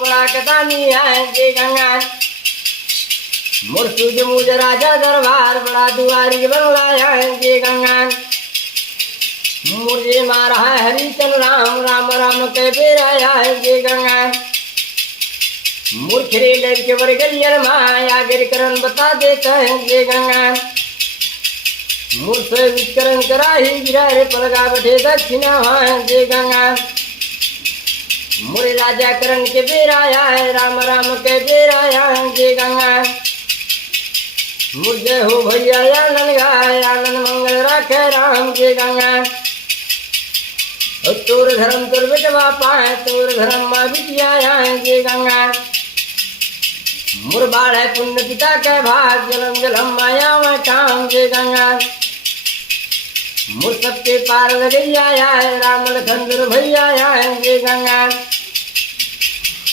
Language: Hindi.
बड़ा कतानी है जे गंगा मुर्शुज मुझ राजा दरबार बड़ा दुआरी बंगला है जे गंगा मुझे मारा है हरिचंद राम राम राम के बेराया है जे गंगा मूर्खरे लड़के बर गलियर माया गिरकरण बता देता है जे गंगा मूर्ख विचरण कराही गिरा रे पलगा बैठे दक्षिणा है जे गंगा मुरे राजा करण के बेराया है राम राम के बेराया है जे गंगा मुझे हो भैया आनंद गाय आनंद मंगल राखे राम जे गंगा तोर धर्म तोर बेटवा पाए तोर धर्म माँ बिटिया है जे गंगा मुरबाड़ है पुण्य पिता के भाग जलम जलम माया में काम जे गंगा मुर सबके पार लगैया है राम लखन भैया है जे गंगा